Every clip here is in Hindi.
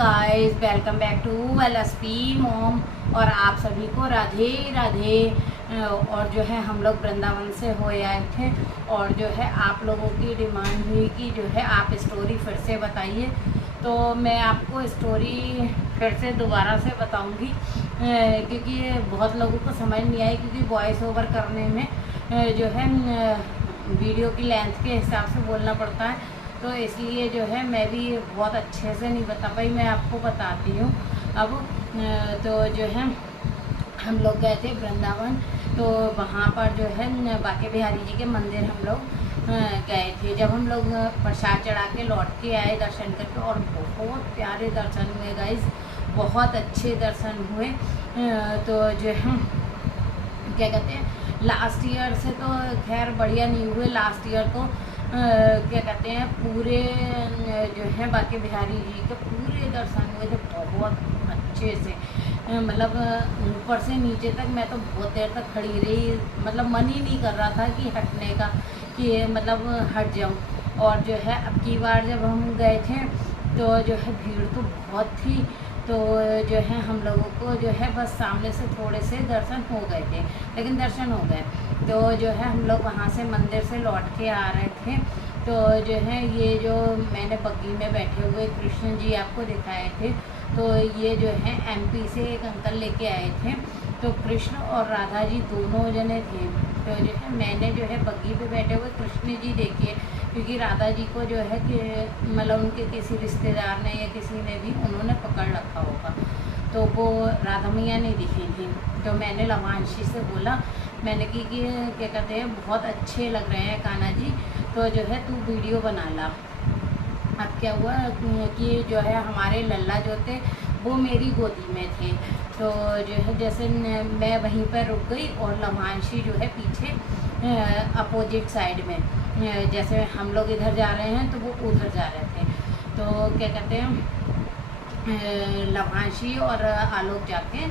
Guys, welcome back to LSP mom. और आप सभी को राधे राधे। और जो है हम लोग वृंदावन से हो आए थे और जो है आप लोगों की डिमांड हुई कि जो है आप स्टोरी फिर से बताइए, तो मैं आपको स्टोरी फिर से दोबारा से बताऊंगी क्योंकि बहुत लोगों को समझ नहीं आई, क्योंकि वॉइस ओवर करने में जो है वीडियो की लेंथ के हिसाब से बोलना पड़ता है, तो इसलिए जो है मैं भी बहुत अच्छे से नहीं बता पाई। मैं आपको बताती हूँ अब। तो जो है हम लोग गए थे वृंदावन, तो वहाँ पर जो है बांके बिहारी जी के मंदिर हम लोग गए थे। जब हम लोग प्रसाद चढ़ा के लौट के आए दर्शन करके, और बहुत प्यारे दर्शन हुए गाइस, बहुत अच्छे दर्शन हुए। तो जो है क्या कहते हैं, लास्ट ईयर से तो खैर बढ़िया नहीं हुए। लास्ट ईयर तो क्या कहते हैं पूरे जो है बांके बिहारी जी के पूरे दर्शन हुए थे बहुत अच्छे से। मतलब ऊपर से नीचे तक मैं तो बहुत देर तक खड़ी रही, मतलब मन ही नहीं कर रहा था कि हटने का, कि मतलब हट जाऊं। और जो है अब की बार जब हम गए थे तो जो है भीड़ तो बहुत थी, तो जो है हम लोगों को जो है बस सामने से थोड़े से दर्शन हो गए थे, लेकिन दर्शन हो गए। तो जो है हम लोग वहाँ से मंदिर से लौट के आ रहे थे, तो जो है ये जो मैंने बग्गी में बैठे हुए कृष्ण जी आपको दिखाए थे, तो ये जो है एमपी से एक अंकल लेके आए थे। तो कृष्ण और राधा जी दोनों जने थे। तो जो है मैंने जो है बग्गी पे बैठे हुए कृष्ण जी देखे, क्योंकि राधा जी को जो है कि मतलब उनके किसी रिश्तेदार ने या किसी ने भी उन्होंने पकड़ रखा होगा, तो वो राधा मैया नहीं दिखी थी। तो मैंने लवांशी से बोला, मैंने कि क्या कहते हैं बहुत अच्छे लग रहे हैं कान्हा जी, तो जो है तू वीडियो बना ला। अब क्या हुआ कि जो है हमारे लल्ला जो थे वो मेरी गोदी में थे, तो जो है जैसे मैं वहीं पर रुक गई और लवांशी जो है पीछे अपोजिट साइड में, जैसे हम लोग इधर जा रहे हैं तो वो उधर जा रहे थे। तो क्या कहते हैं लवांशी और आलोक जाके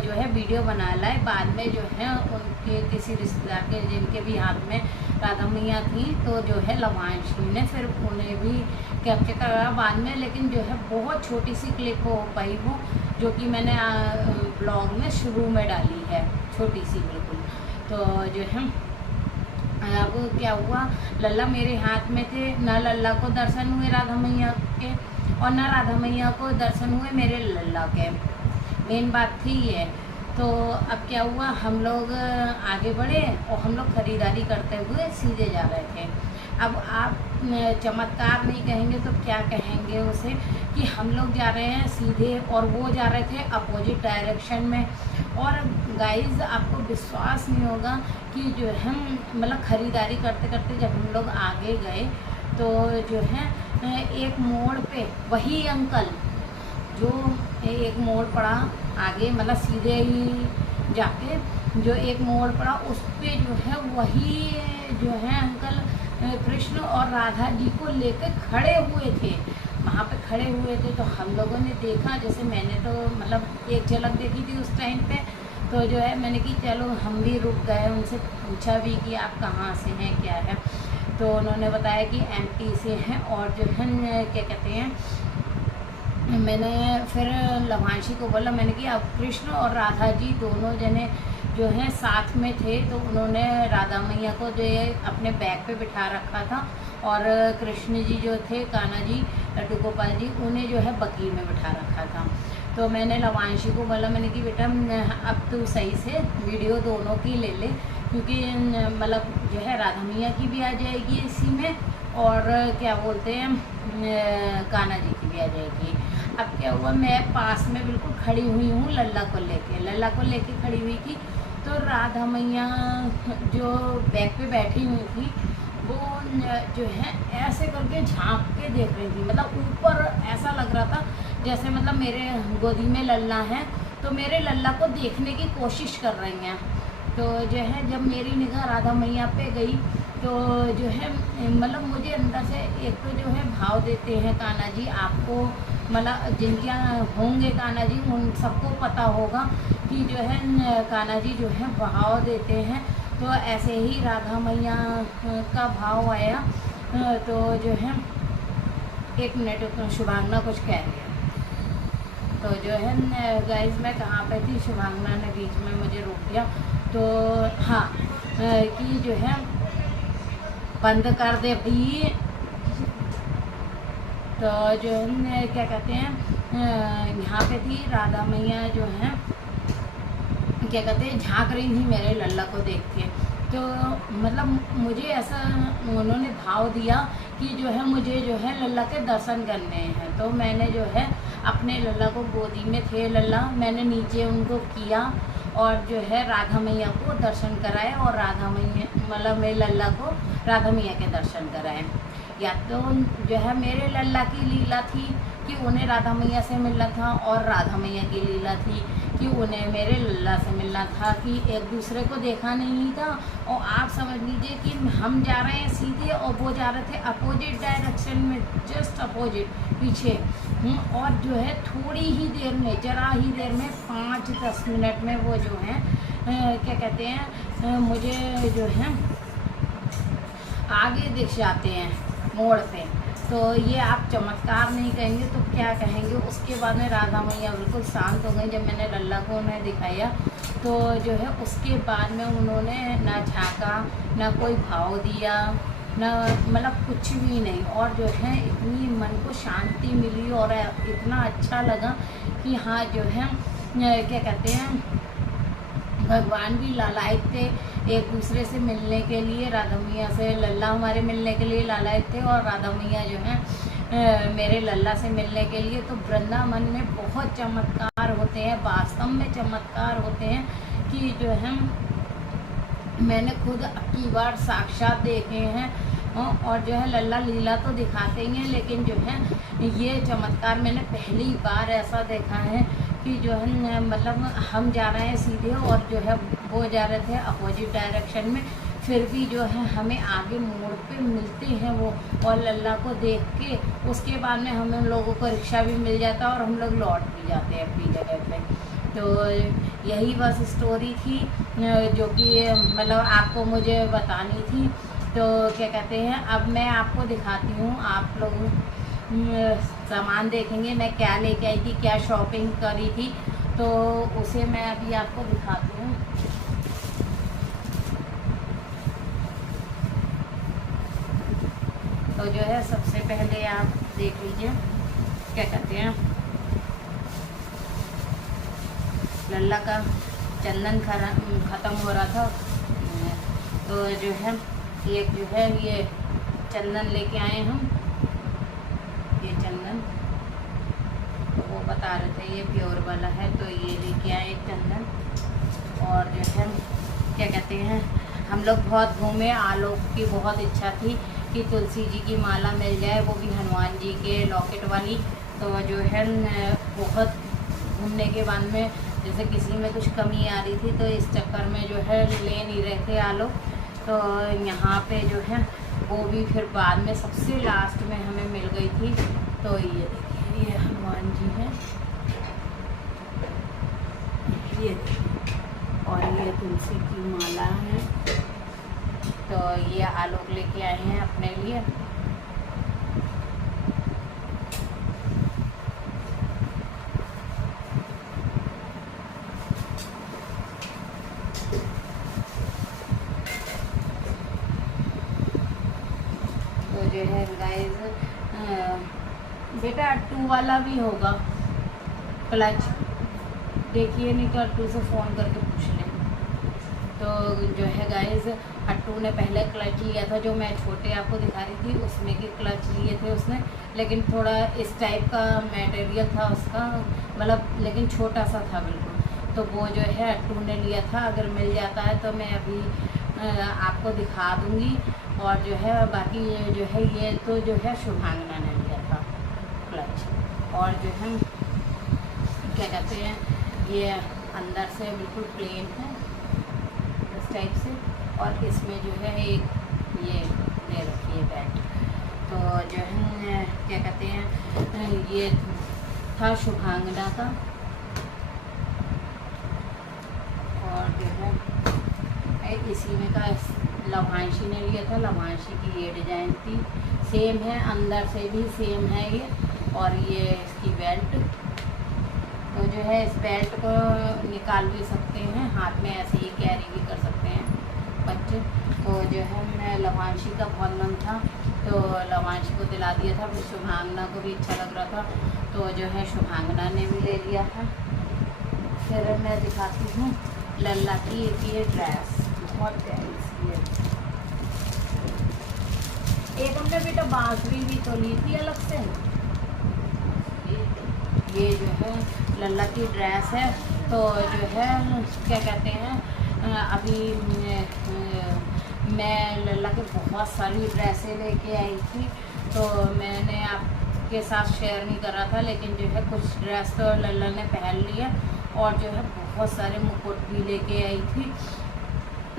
जो है वीडियो बना लाए। बाद में जो है उनके किसी रिश्तेदार के जिनके भी हाथ में राधा मैया थी, तो जो है लवांशी ने फिर उन्हें भी कैप्चर करा बाद में, लेकिन जो है बहुत छोटी सी क्लिप हो पाई वो, जो कि मैंने ब्लॉग में शुरू में डाली है, छोटी सी बिल्कुल। तो जो है अब क्या हुआ, लल्ला मेरे हाथ में थे, ना लल्ला को दर्शन हुए राधा मैया के और ना राधा मैया को दर्शन हुए मेरे लल्ला के। मेन बात थी ये। तो अब क्या हुआ, हम लोग आगे बढ़े और हम लोग ख़रीदारी करते हुए सीधे जा रहे थे। अब आप चमत्कार नहीं कहेंगे तो क्या कहेंगे उसे, कि हम लोग जा रहे हैं सीधे और वो जा रहे थे अपोजिट डायरेक्शन में। और गाइस आपको विश्वास नहीं होगा कि जो हम मतलब ख़रीदारी करते करते जब हम लोग आगे गए, तो जो है एक मोड़ पे वही अंकल, जो एक मोड़ पड़ा आगे, मतलब सीधे ही जाके जो एक मोड़ पड़ा उस पे जो है वही जो है अंकल कृष्ण और राधा जी को लेकर खड़े हुए थे, वहाँ पे खड़े हुए थे। तो हम लोगों ने देखा, जैसे मैंने तो मतलब एक झलक देखी थी उस टाइम पे, तो जो है मैंने कि चलो हम भी रुक गए, उनसे पूछा भी कि आप कहाँ से हैं क्या है, तो उन्होंने बताया कि एमपी से हैं। और जो है क्या कहते हैं, मैंने फिर लवांशी को बोला, मैंने कि अब कृष्ण और राधा जी दोनों जने जो हैं साथ में थे, तो उन्होंने राधा मैया को जो है अपने बैग पे बिठा रखा था, और कृष्ण जी जो थे कान्हा जी लड्डू गोपाल जी उन्हें जो है बग्गी में बिठा रखा था। तो मैंने लवांशी को बोला, मैंने कि बेटा अब तू सही से वीडियो दोनों की ले ले, क्योंकि मतलब जो है राधा मैया की भी आ जाएगी इसी में, और क्या बोलते हैं कान्हा जी की भी आ जाएगी। अब क्या हुआ, मैं पास में बिल्कुल खड़ी हुई हूँ लल्ला को लेके खड़ी हुई थी। तो राधा मैया जो बैग पे बैठी हुई थी, वो जो है ऐसे करके झांक के देख रही थी, मतलब ऊपर ऐसा लग रहा था जैसे मतलब मेरे गोदी में लल्ला है, तो मेरे लल्ला को देखने की कोशिश कर रही हैं। तो जो है जब मेरी निगाह राधा मैया पे गई, तो जो है मतलब मुझे अंदर से एक तो जो है भाव देते हैं कान्हा जी, आपको मतलब जिनके होंगे कान्हा जी उन सबको पता होगा कि जो है कान्हा जी जो है भाव देते हैं। तो ऐसे ही राधा मैया का भाव आया। तो जो है एक मिनट शुभांगना कुछ कह रही है। तो जो है गाइस मैं कहाँ पे थी, शुभांगना ने बीच में मुझे रोक दिया। तो हाँ कि जो है बंद कर दे भाई। तो जो है क्या कहते हैं यहाँ पे थी राधा मैया जो है क्या कहते हैं झांक रही थी मेरे लल्ला को देख के। तो मतलब मुझे ऐसा उन्होंने भाव दिया कि जो है मुझे जो है लल्ला के दर्शन करने हैं। तो मैंने जो है अपने लल्ला को, गोदी में थे लल्ला, मैंने नीचे उनको किया और जो है राधा मैया को दर्शन कराए और राधा मैया मतलब मेरे लल्ला को राधा मैया के दर्शन कराए। या तो जो है मेरे लल्ला की लीला थी कि उन्हें राधा मैया से मिलना था, और राधा मैया की लीला थी कि उन्हें मेरे लल्ला से मिलना था, कि एक दूसरे को देखा नहीं था। और आप समझ लीजिए कि हम जा रहे हैं सीधे और वो जा रहे थे अपोजिट डायरेक्शन में, जस्ट अपोजिट पीछे। और जो है थोड़ी ही देर में, ज़रा ही देर में 5-10 मिनट में वो जो है क्या कहते हैं मुझे जो है आगे दिख जाते हैं मोड़ पे। तो ये आप चमत्कार नहीं कहेंगे तो क्या कहेंगे। उसके बाद में राधा मैया बिल्कुल शांत हो गई जब मैंने लल्ला को उन्हें दिखाया। तो जो है उसके बाद में उन्होंने ना झाँका, ना कोई भाव दिया, ना मतलब कुछ भी नहीं। और जो है इतनी मन को शांति मिली और इतना अच्छा लगा कि हाँ जो है क्या कहते हैं भगवान भी लालायित थे एक दूसरे से मिलने के लिए। राधा मैया से लल्ला हमारे मिलने के लिए लालायित थे और राधा मैया जो है मेरे लल्ला से मिलने के लिए। तो वृंदावन में बहुत चमत्कार होते हैं, वास्तव में चमत्कार होते हैं कि जो है मैंने खुद अबकी बार साक्षात देखे हैं। और जो है लल्ला लीला तो दिखाते ही हैं, लेकिन जो है ये चमत्कार मैंने पहली बार ऐसा देखा है कि जो है मतलब हम जा रहे हैं सीधे और जो है वो जा रहे थे अपोजिट डायरेक्शन में, फिर भी जो है हमें आगे मोड़ पे मिलते हैं वो। और लल्ला को देख के उसके बाद में हम लोगों को रिक्शा भी मिल जाता है और हम लोग लौट भी जाते हैं अपनी जगह पे। तो यही बस स्टोरी थी जो कि मतलब आपको मुझे बतानी थी। तो क्या कहते हैं अब मैं आपको दिखाती हूँ, आप लोग सामान देखेंगे मैं क्या लेके आई थी, क्या शॉपिंग करी थी, तो उसे मैं अभी आपको दिखाती हूँ। तो जो है सबसे पहले आप देख लीजिए क्या कहते हैं लल्ला का चंदन ख़त्म हो रहा था। तो जो है एक जो है ये चंदन लेके आए हम, ये चंदन तो वो बता रहे थे ये प्योर वाला है, तो ये लेके आए एक चंदन। और जो है क्या कहते हैं हम लोग बहुत घूमे, आलोक की बहुत इच्छा थी कि तुलसी जी की माला मिल जाए, वो भी हनुमान जी के लॉकेट वाली। तो जो है बहुत घूमने के बाद में जैसे किसी में कुछ कमी आ रही थी, तो इस चक्कर में जो है ले नहीं रहे थे आलोक। तो यहाँ पे जो है वो भी फिर बाद में सबसे लास्ट में हमें मिल गई थी। तो ये देखिए ये हनुमान जी हैं, ये देखिए, और ये तुलसी की माला है। तो ये आलोक लेके आए हैं अपने लिए। तो जो है गाइस बेटा अट्टू वाला भी होगा क्लच, देखिए नहीं तो अट्टू से फ़ोन करके पूछ लें। तो जो है गाइस अट्टू ने पहले क्लच लिया था, जो मैं छोटे आपको दिखा रही थी उसमें के क्लच लिए थे उसने, लेकिन थोड़ा इस टाइप का मटेरियल था उसका, मतलब लेकिन छोटा सा था बिल्कुल। तो वो जो है अट्टू ने लिया था, अगर मिल जाता है तो मैं अभी आपको दिखा दूँगी। और जो है बाकी ये जो है ये तो जो है शुभांगना ने लिया था क्लच। और जो है क्या कहते हैं ये अंदर से बिल्कुल प्लेन है इस टाइप से, और इसमें जो है एक ये दे रखी है बैट। तो जो है क्या कहते हैं ये था शुभांगना का। और जो है इसी में का लवांशी ने लिया था, लवांशी की ये डिज़ाइन थी, सेम है अंदर से भी सेम है ये। और ये इसकी बेल्ट जो है इस बेल्ट को निकाल भी सकते हैं, हाथ में ऐसे ही कैरी भी कर सकते हैं बच्चे। तो जो है मैं लवांशी का बहुत मन था तो लवांशी को दिला दिया था, फिर शुभांगना को भी अच्छा लग रहा था तो जो है शुभांगना ने भी ले लिया था। फिर मैं दिखाती हूँ लल्ला की ये ड्रेस, बहुत प्यारी सी है। एक हमने बेटा बांसुरी भी तो ली थी अलग से। ये जो है लल्ला की ड्रेस है, तो जो है क्या कहते हैं अभी मैं लल्ला के बहुत सारी ड्रेसें लेके आई थी, तो मैंने आपके साथ शेयर नहीं कर रहा था, लेकिन जो है कुछ ड्रेस तो लल्ला ने पहन लिया और जो है बहुत सारे मुकुट भी लेके आई थी।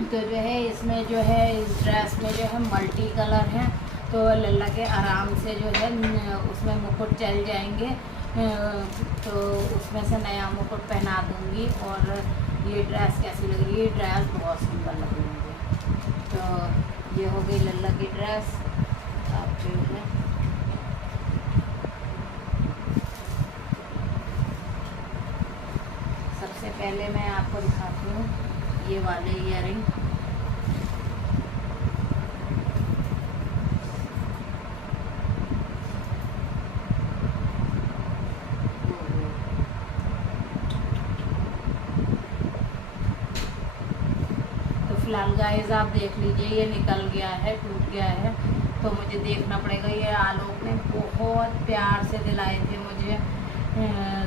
तो जो है इसमें जो है इस ड्रेस में जो है मल्टी कलर है, तो लल्ला के आराम से जो है उसमें मुकुट चल जाएंगे, तो उसमें से नया मुकुट पहना दूँगी। और ये ड्रेस कैसी लग रही है? ड्रेस बहुत सुंदर लग रही है। तो ये हो गई लल्ला की ड्रेस। आप जो है सबसे पहले मैं आपको दिखाती हूँ ये वाले इयररिंग। फिलहाल गाइस आप देख लीजिए, ये निकल गया है, टूट गया है, तो मुझे देखना पड़ेगा। ये आलोक ने बहुत प्यार से दिलाए थे मुझे,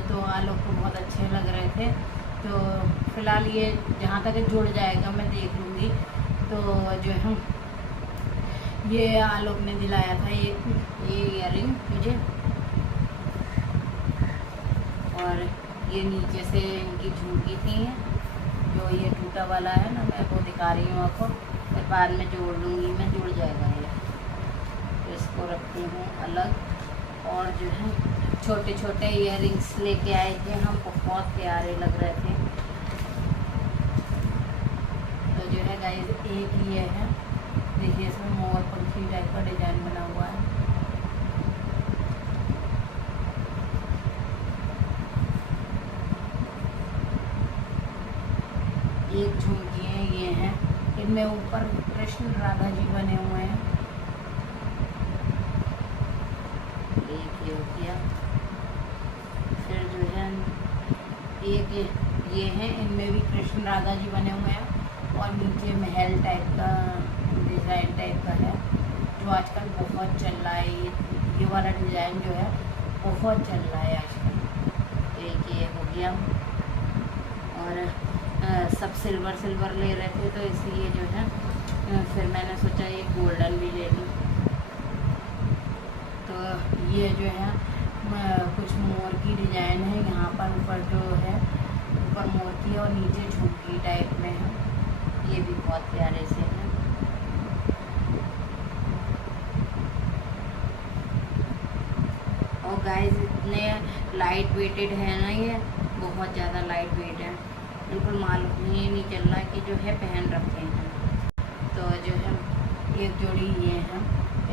तो आलोक को बहुत अच्छे लग रहे थे। तो फिलहाल ये जहाँ तक जुड़ जाएगा मैं देख लूँगी। तो जो है ये आलोक ने दिलाया था ये इयररिंग मुझे, और ये नीचे से इनकी झुमकी थी, जो ये टूटा वाला है ना, मैं वो दिखा रही हूँ आपको, फिर बाद में जोड़ लूँगी मैं, जुड़ जाएगा ये। तो इसको रखती हूँ अलग। और जो है छोटे छोटे इयररिंग्स लेके आए थे हम, बहुत प्यारे लग रहे थे। तो जो है गाइस एक ये है, देखिए इसमें मोर पंखी टाइप का डिजाइन बना हुआ है। एक झुमकी है, ये हैं, इनमें ऊपर कृष्ण राधा जी बने हुए हैं। एक ये हो गया। फिर जो है एक ये हैं, इनमें भी कृष्ण राधा जी बने हुए हैं, और नीचे महल टाइप का डिज़ाइन टाइप का है, जो आजकल बहुत चल रहा है। ये वाला डिज़ाइन जो है बहुत चल रहा है आजकल। एक ये हो गया। और सब सिल्वर ले रहे थे, तो इसलिए जो है फिर मैंने सोचा ये गोल्डन भी ले लूँ। तो ये जो है कुछ मोर की डिज़ाइन है, यहाँ पर ऊपर जो है ऊपर मोर की और नीचे झुमकी टाइप में है। ये भी बहुत प्यारे से है। और गाइस इतने लाइट वेटेड है ना, ये बहुत ज़्यादा लाइट वेट है, बिल्कुल मालूम नहीं चल रहा कि जो है पहन रखे हैं। तो जो है एक जोड़ी ये है,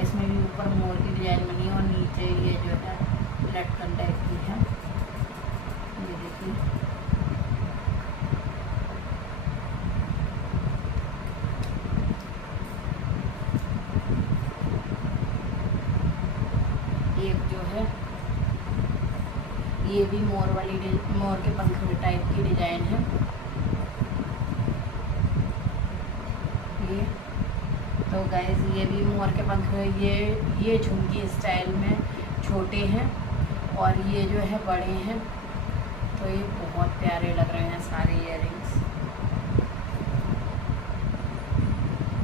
इसमें भी ऊपर मोर की डिज़ाइन बनी है और नीचे ये जो है लटकन टाइप की है। ये देखिए, एक जो है ये भी मोर के पंख टाइप की डिज़ाइन है। ये तो गाइस ये भी मोर के पंख, ये झुमकी स्टाइल में छोटे हैं और ये जो है बड़े हैं। तो ये बहुत प्यारे लग रहे हैं सारे इयररिंग्स।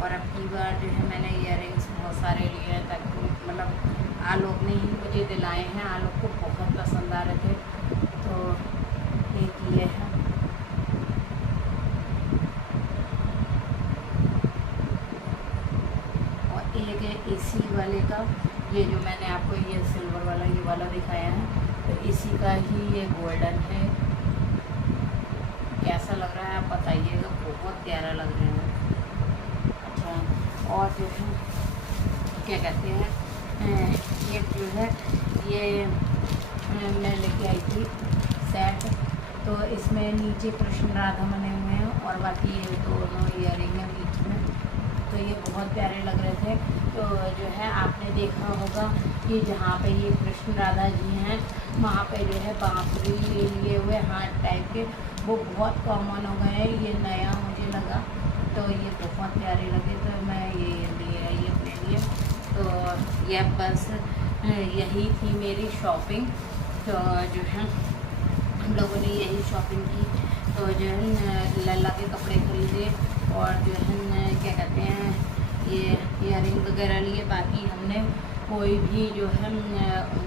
और अब की बार जो है मैंने इयररिंग्स बहुत सारे लिए हैं, ताकि मतलब आलोक ने ही मुझे दिलाए हैं, आलोक को बहुत पसंद आ रहे थे। तो एक ये है, और एक है इसी वाले का, ये जो मैंने आपको ये सिल्वर वाला ये वाला दिखाया है, तो इसी का ही ये गोल्डन है। कैसा लग रहा है आप बताइएगा, बहुत प्यारा लग रहा है। अच्छा, और जो है क्या कहते हैं, एक जो है ये मैं लेके आई थी सेट, तो इसमें नीचे कृष्ण राधा बने हुए हैं और बाकी ये दोनों ईयरिंग है बीच में। तो ये बहुत प्यारे लग रहे थे। तो जो है आपने देखा होगा कि जहाँ पे ये कृष्ण राधा जी हैं वहाँ पे जो है बांसुरी लिए हुए हाथ टाइप के वो बहुत कॉमन हो गए हैं। ये नया मुझे लगा तो ये बहुत प्यारे लगे तो मैं ये ले आई अपने लिए। तो यह बस यही थी मेरी शॉपिंग। तो जो है हम लोगों ने यही शॉपिंग की। तो जो है लल्ला के कपड़े खरीदे और जो है क्या कहते हैं ये ईयरिंग वगैरह लिए। बाकी हमने कोई भी जो है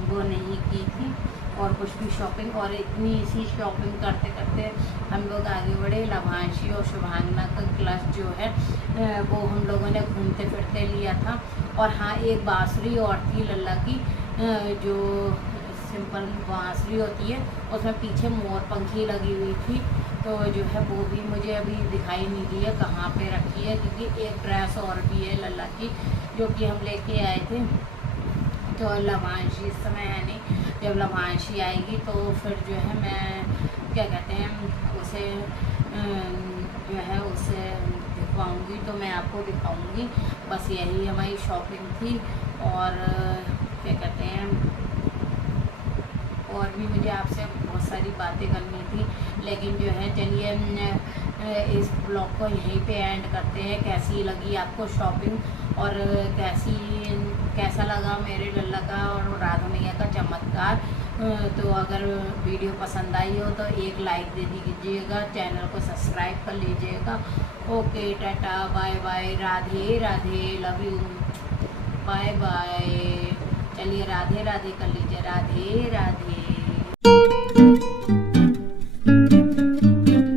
वो नहीं की थी और कुछ भी शॉपिंग। और इतनी इसी शॉपिंग करते करते हम लोग आगे बढ़े। लभांशी और शुभांगना का क्लास जो है वो हम लोगों ने घूमते फिरते लिया था। और हाँ, एक बांसुरी और थी लल्ला की जो सिंपल बांसुरी होती है, उसमें पीछे मोर पंखी लगी हुई थी। तो जो है वो भी मुझे अभी दिखाई नहीं दी है कहाँ पे रखी है, क्योंकि एक ड्रेस और भी है लल्ला की जो कि हम लेके आए थे। तो लभांशी इस समय है नहीं, जब लभांशी आएगी तो फिर जो है मैं क्या कहते हैं उसे जो है उसे दिखवाऊँगी। तो मैं आपको दिखाऊँगी। बस यही हमारी शॉपिंग थी। और क्या कहते हैं और भी मुझे आपसे बहुत सारी बातें करनी थी, लेकिन जो है चलिए इस ब्लॉग को यहीं पे एंड करते हैं। कैसी लगी आपको शॉपिंग और कैसा लगा मेरे लल्ला का और राधा मैया का चमत्कार। तो अगर वीडियो पसंद आई हो तो एक लाइक दे दीजिएगा, चैनल को सब्सक्राइब कर लीजिएगा। Okay, tata, bye bye, Radhe Radhe, love you, bye bye. चलिए राधे राधे कर लीजिए, राधे राधे।